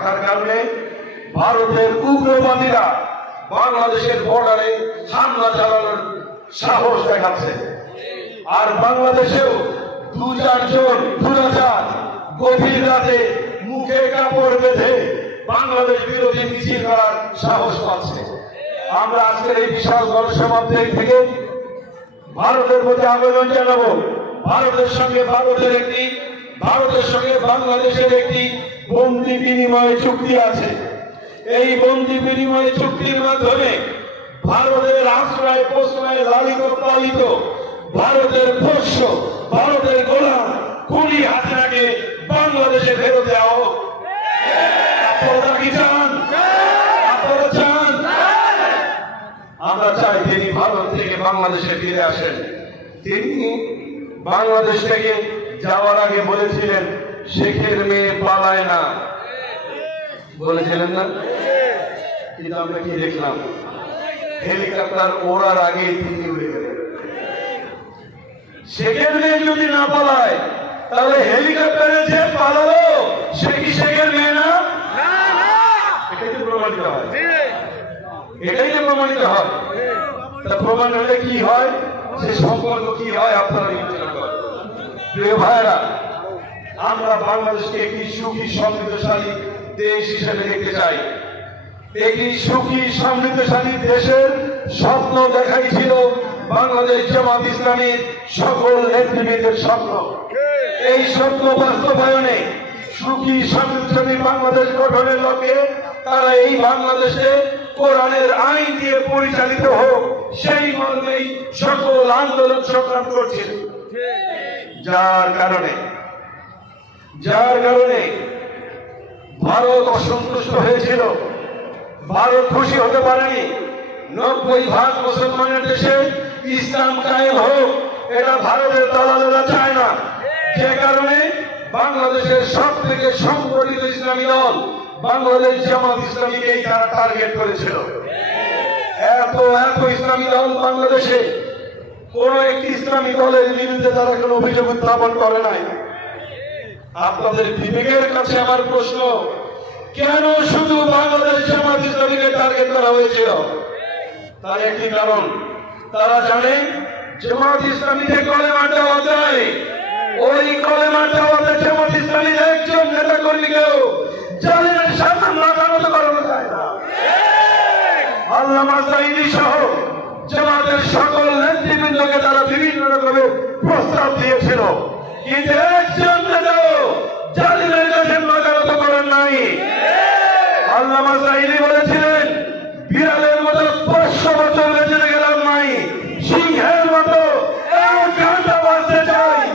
থাকার কারণে ভারতের উগ্রবাদীরা বাংলাদেশের বর্ডারে হামলা চালানোর সাহস দেখাচ্ছে। আর বাংলাদেশেও 2-4 জন দুরাচার গভীর রাতে মুখে কাপড় বেঁধে বাংলাদেশ বিরোধী মিছিল করার সাহস পাচ্ছে। আমরা আজকের এই বিশাল গণসমাবেশ থেকে ভারতের প্রতি আবেদন জানাবো, ভারতের সঙ্গে বাংলাদেশের একটি বন্দি বিনিময় চুক্তি আছে। এই বন্দি বিনিময় চুক্তির মাধ্যমে ভারতের আশ্রয় প্রশ্রয় লালিত পালিত ভারতের পোষ্য ভারতের গোলাম খুনি হাসিনাকে বাংলাদেশে ফেরত দেওয়া হোক। আপনারা কি চান? আপনারা চান? আমরা চাই তিনি ভারত থেকে বাংলাদেশে ফিরে আসেন। তিনি বাংলাদেশ থেকে যাওয়ার আগে বলেছিলেন শেখের মেয়ে পালায় না, বলেছিলেন না? কিন্তু আমরা কি দেখলাম, হেলিকপ্টার ওড়ার আগে তিনি উড়ে গেলেন। শেখের মেয়ে যদি না পালায় তাহলে হেলিকপ্টারে যে পালালো সে কি শেখের মেয়ে না? এটাই তো প্রমাণিত হয়, এটাই তো প্রমাণিত হয়। তা প্রমাণ হলে কি হয়, সে সম্পর্ক কি হয় আপনারা বিবেচনা করেন। প্রিয় ভাইরা, আমরা বাংলাদেশকে একটি সুখী সমৃদ্ধশালী দেশ হিসেবে দেখতে চাই। একটি সুখী সমৃদ্ধশালী দেশের স্বপ্ন দেখাই ছিল বাংলাদেশ জামাত ইসলামীর সকল নেতৃবৃন্দের স্বপ্ন। এই স্বপ্ন বাস্তবায়নে সুখী সমৃদ্ধশালী বাংলাদেশ গঠনের লক্ষ্যে তারা এই বাংলাদেশে কোরআনের আইন দিয়ে পরিচালিত হোক সেই মর্মেই সকল আন্দোলন সংগ্রাম করছিল। যার কারণে ভারত অসন্তুষ্ট হয়েছিল, ভারত খুশি হতে পারেনি। 90% মুসলমানের দেশে ইসলাম কায়েম হোক এটা ভারতের দালালেরা চায় না। যে কারণে বাংলাদেশের সব থেকে সংগঠিত ইসলামী দল বাংলাদেশ জামাত ইসলামীকেই তারা টার্গেট করেছিল। এত ইসলামী দল বাংলাদেশে কোন একটি ইসলামী দলের বিরুদ্ধে তারা কোনো অভিযোগ উত্থাপন করে নাই। আপনাদের বিবেকের কাছে আমার প্রশ্ন, কেন শুধু বাংলাদেশ জামাত ইসলামীকে টার্গেট করা হয়েছিল? তার একটি কারণ, তারা জানে জামাত ইসলামীতে কলেমা দেওয়া যায়, ওই কলেমা দেওয়াতে জামাত ইসলামীর একজন নেতা কর্মীকেও জালেমের সামনে লাগানো করানো যায় না। আল্লামা সাঈদী সহ জামাতের সকল নেতৃবৃন্দকে তারা বিভিন্ন রকমের প্রস্তাব দিয়েছিল, কিন্তু একজন নেতাও জালেমের কাছে লাগানো করেন নাই। আল্লামা সাঈদী বলেছিলেন, বিড়ালের মতো 500 বছর বেঁচে গেলাম নাই, সিংহের মতো এক ঘন্টা বাঁচতে চাই।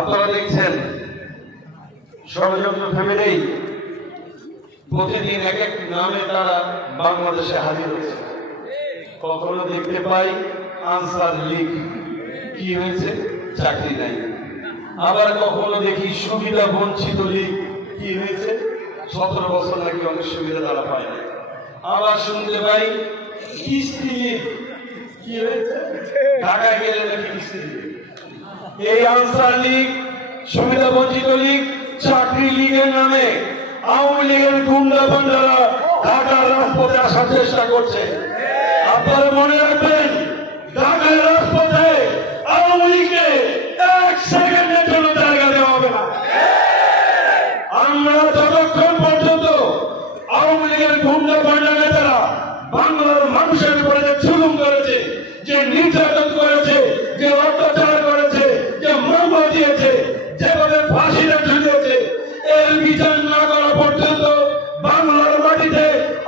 আপনারা দেখছেন ষড়যন্ত্র ফ্যামিলি প্রতিদিন এক এক নামে তারা বাংলাদেশে হাজির হচ্ছে। কখনো দেখতে পাই আনসার লীগ, কি হয়েছে? চাকরি নাই। আবার কখনো দেখি সুবিধা বঞ্চিত লীগ, কি হয়েছে? 17 বছর নাকি অনেক সুবিধা তারা পায় না। আবার শুনতে পাই কিস্তি লীগ, কি হয়েছে? ঢাকা গেলে নাকি কিস্তি লীগ। এই আনসার লীগ, সুবিধা বঞ্চিত লীগ, চাকরি লীগের নামে আওয়ামী লীগের গুন্ডা বান্ডারা ঢাকার রাজপথে আসার চেষ্টা করছে। আপনারা মনে রাখবেন, ঢাকার রাজপথে আওয়ামী লীগকে 1 সেকেন্ডের জন্য জায়গা দেওয়া হবে না। আমরা যতক্ষণ পর্যন্ত আওয়ামী লীগের গুন্ডা বান্ডা নেতারা বাংলার মানুষের উপরে যে জুলুম করেছে, যে নির্যাতন করেছে, যে অত্যাচার করেছে, যে মামলা দিয়েছে, যেভাবে ফাঁসিতে ঝুলিয়েছে, এর বিচার না করা পর্যন্ত বাংলার মাটিতে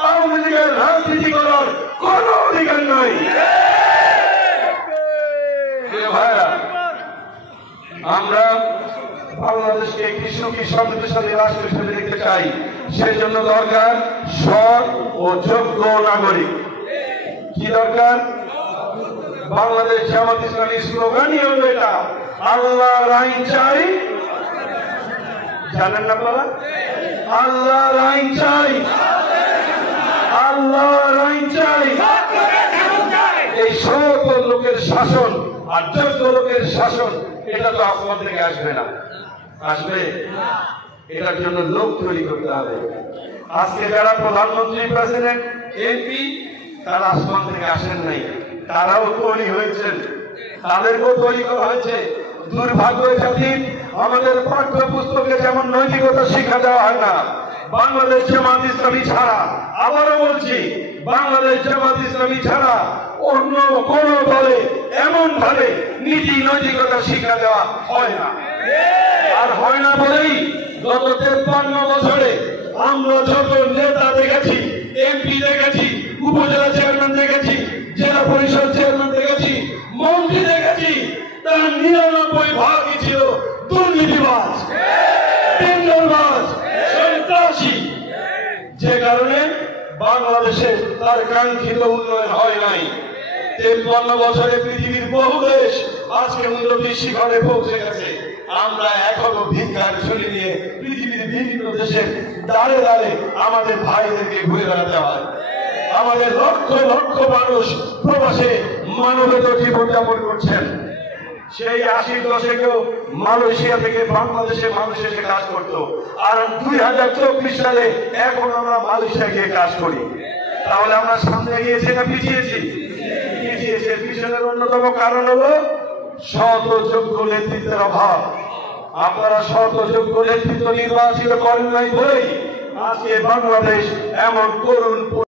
আওয়ামী লীগের রাজনীতি করার কোন অধিকার নাই। আমরা বাংলাদেশকে একটি সুখী সমৃদ্ধশালী রাষ্ট্র হিসেবে দেখতে চাই। সেজন্য দরকার সৎ ও যোগ্য নাগরিক। কি দরকার? বাংলাদেশ জামাত ইসলামী স্লোগানই হলো এটা, আল্লাহর আইন চাই, জানেন না আপনারা? আল্লাহর আইন চাই, আল্লাহর আইন চাই। এই ৭০ লোকের শাসন আর ১৪ লোকের শাসন এটা তো আসমান থেকে আসবে না। আসবে? এটার জন্য লোক তৈরি করতে হবে। আজকে যারা প্রধানমন্ত্রী, প্রেসিডেন্ট, এমপি, তারা আসমান থেকে আসেন নাই, তারাও তৈরি হয়েছেন, তাদেরকেও তৈরি করা হয়েছে। দুর্ভাগ্য জাতির আমাদের পাঠ্য পুস্তকে যেমন নৈতিকতা শিক্ষা দেওয়া হয় না, বাংলাদেশ জামাত ইসলামী ছাড়া, আবারও বলছি, বাংলাদেশ জামাত ইসলামী ছাড়া অন্য কোন দলে এমন ভাবে নীতি নৈতিকতা শিক্ষা দেওয়া হয় না। আর হয় না বলেই গত ৫৩ বছরে আমরা যত নেতা দেখেছি, এমপি দেখেছি, উপজেলা চেয়ারম্যান দেখেছি, জেলা পরিষদ চেয়ারম্যান দেখেছি, মন্ত্রী দেখেছি, তার ৯৯% ছিল দুর্নীতিবাজ, টেন্ডারবাজ, সন্ত্রাসী। যে কারণে বাংলাদেশে তার কাঙ্ক্ষিত উন্নয়ন হয় নাই। ৫৩ বছরে পৃথিবীর বহু দেশ আজকে উন্নতির শিখরে পৌঁছে গেছে। আমরা এখনো ভিক্ষার ঝুলি নিয়ে পৃথিবীর বিভিন্ন দেশের দাঁড়ে দাঁড়ে আমাদের ভাইদেরকে ঘুরে বেড়াতে হয়। আমাদের লক্ষ লক্ষ মানুষ প্রবাসে মানবেতর জীবনযাপন করছেন। সেই ৮০ দশকেও মালয়েশিয়া থেকে বাংলাদেশে মানুষ এসে কাজ করতো, আর ২০২৪ সালে এখন আমরা মালয়েশিয়া গিয়ে কাজ করি। তাহলে আমরা সামনে গিয়েছি না পিছিয়েছি? পিছিয়েছি। পিছনের অন্যতম কারণ হলো সৎ ও যোগ্য নেতৃত্বের অভাব। আপনারা সৎ ও যোগ্য নেতৃত্ব নির্বাচিত করেন নাই বলেই আজকে বাংলাদেশ এমন করুণ